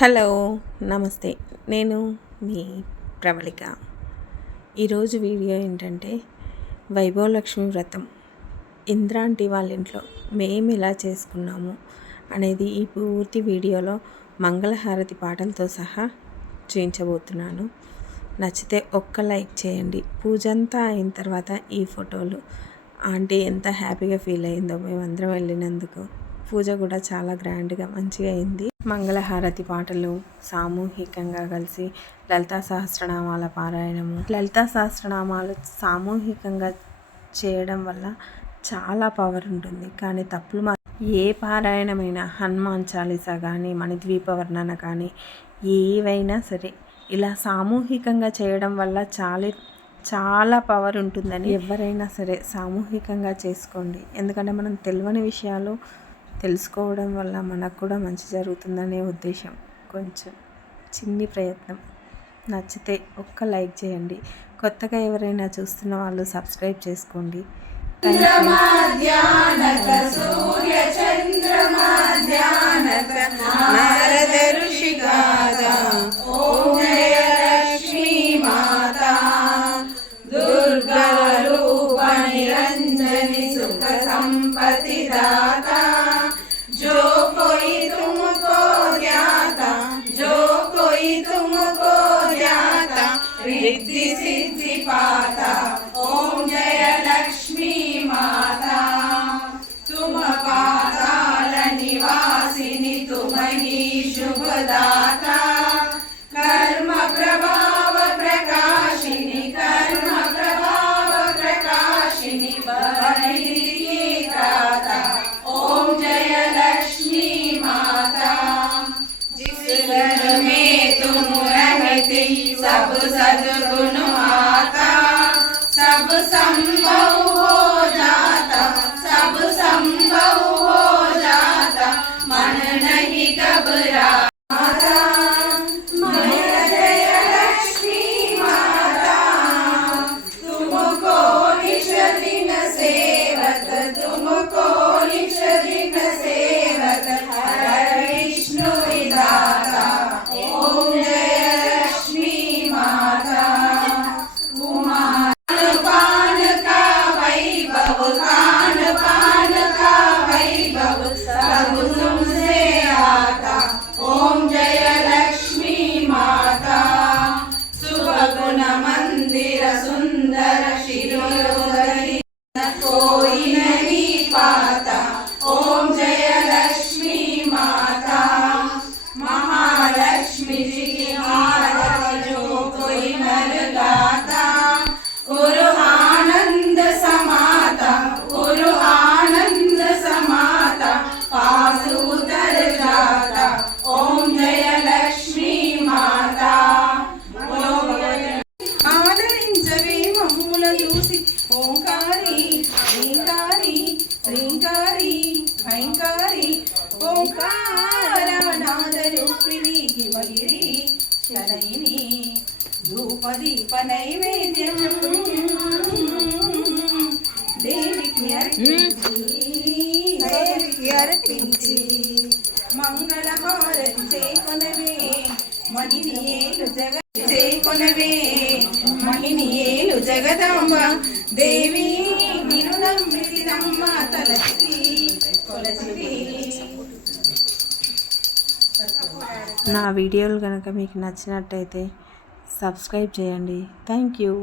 Hello, నమస్తే. నేను మీ ప్రవళిక. ఈరోజు వీడియో ఏంటంటే వైభవలక్ష్మి వ్రతం ఇంద్రాంటి వాళ్ళ ఇంట్లో మేము ఎలా చేసుకున్నాము అనేది ఈ పూర్తి వీడియోలో మంగళహారతి పాటలతో సహా చూపించబోతున్నాను. నచ్చితే ఒక్క లైక్ చేయండి. పూజ అంతా అయిన తర్వాత ఈ ఫోటోలు ఆంటీ ఎంత హ్యాపీగా ఫీల్ అయిందో మేమందరం వెళ్ళినందుకు. పూజ కూడా చాలా గ్రాండ్గా మంచిగా అయింది. మంగళహారతి పాటలు సామూహికంగా కలిసి లలితా సహస్రనామాల పారాయణము. లలితా సహస్రనామాలు సామూహికంగా చేయడం వల్ల చాలా పవర్ ఉంటుంది. కానీ తప్పులు ఏ పారాయణమైనా హనుమాన్ చాలీసా కానీ మణిద్వీప వర్ణన కానీ ఏవైనా సరే ఇలా సామూహికంగా చేయడం వల్ల చాలా పవర్ ఉంటుందని ఎవరైనా సరే సామూహికంగా చేసుకోండి. ఎందుకంటే మనం తెలియని విషయాలు తెలుసుకోవడం వల్ల మనకు కూడా మంచి జరుగుతుందనే ఉద్దేశం. కొంచెం చిన్ని ప్రయత్నం. నచ్చితే ఒక్క లైక్ చేయండి. కొత్తగా ఎవరైనా చూస్తున్న వాళ్ళు సబ్స్క్రైబ్ చేసుకోండి. संपत्ति दाता जो कोई तुमको ज्ञाता, जो कोई तुमको ज्ञाता रिद्धि सिद्धि पाता। ओम जय लक्ष्मी माता। तुम पाताल निवासिनी, तुम ही शुभदाता। कर्म प्रभाव प्रकाशिनी, कर्म प्रभाव प्रकाशिनी बलि दाता। ओम जय लक्ष्मी माता। जिस घर में तुम रहती सब सद्गुण आता, सब संभव हो जाता, सब संभव हो जाता। मन नहीं घबरा मंदिर सुंदर शिरोधरी कोई नहीं पाता। ओम जय लक्ष्मी माता। महालक्ष्मी जी की आरती जो कोई नर गाता, गुरु आनंद समाता, गुरु आनंद समाता पास उतर जाता। ओम जय लक्ष्मी माता। ओंकारी श्रीकारी श्रीकारी भयंकारी ओंकारनाद रूपिणी हिमगिरी शनयिनी धूपदीप नैवेद्यम देविकी अर्पिंచి మంగళహారతి చేకొనవే మణినియేలు చేకొనవే మహినియేలు జగదాంబ దేవి నిన్ను నమ్మితినమ్మ తలచి కొలచితి. నా వీడియోలు కనుక మీకు నచ్చినట్టయితే సబ్స్క్రైబ్ చేయండి. Thank you.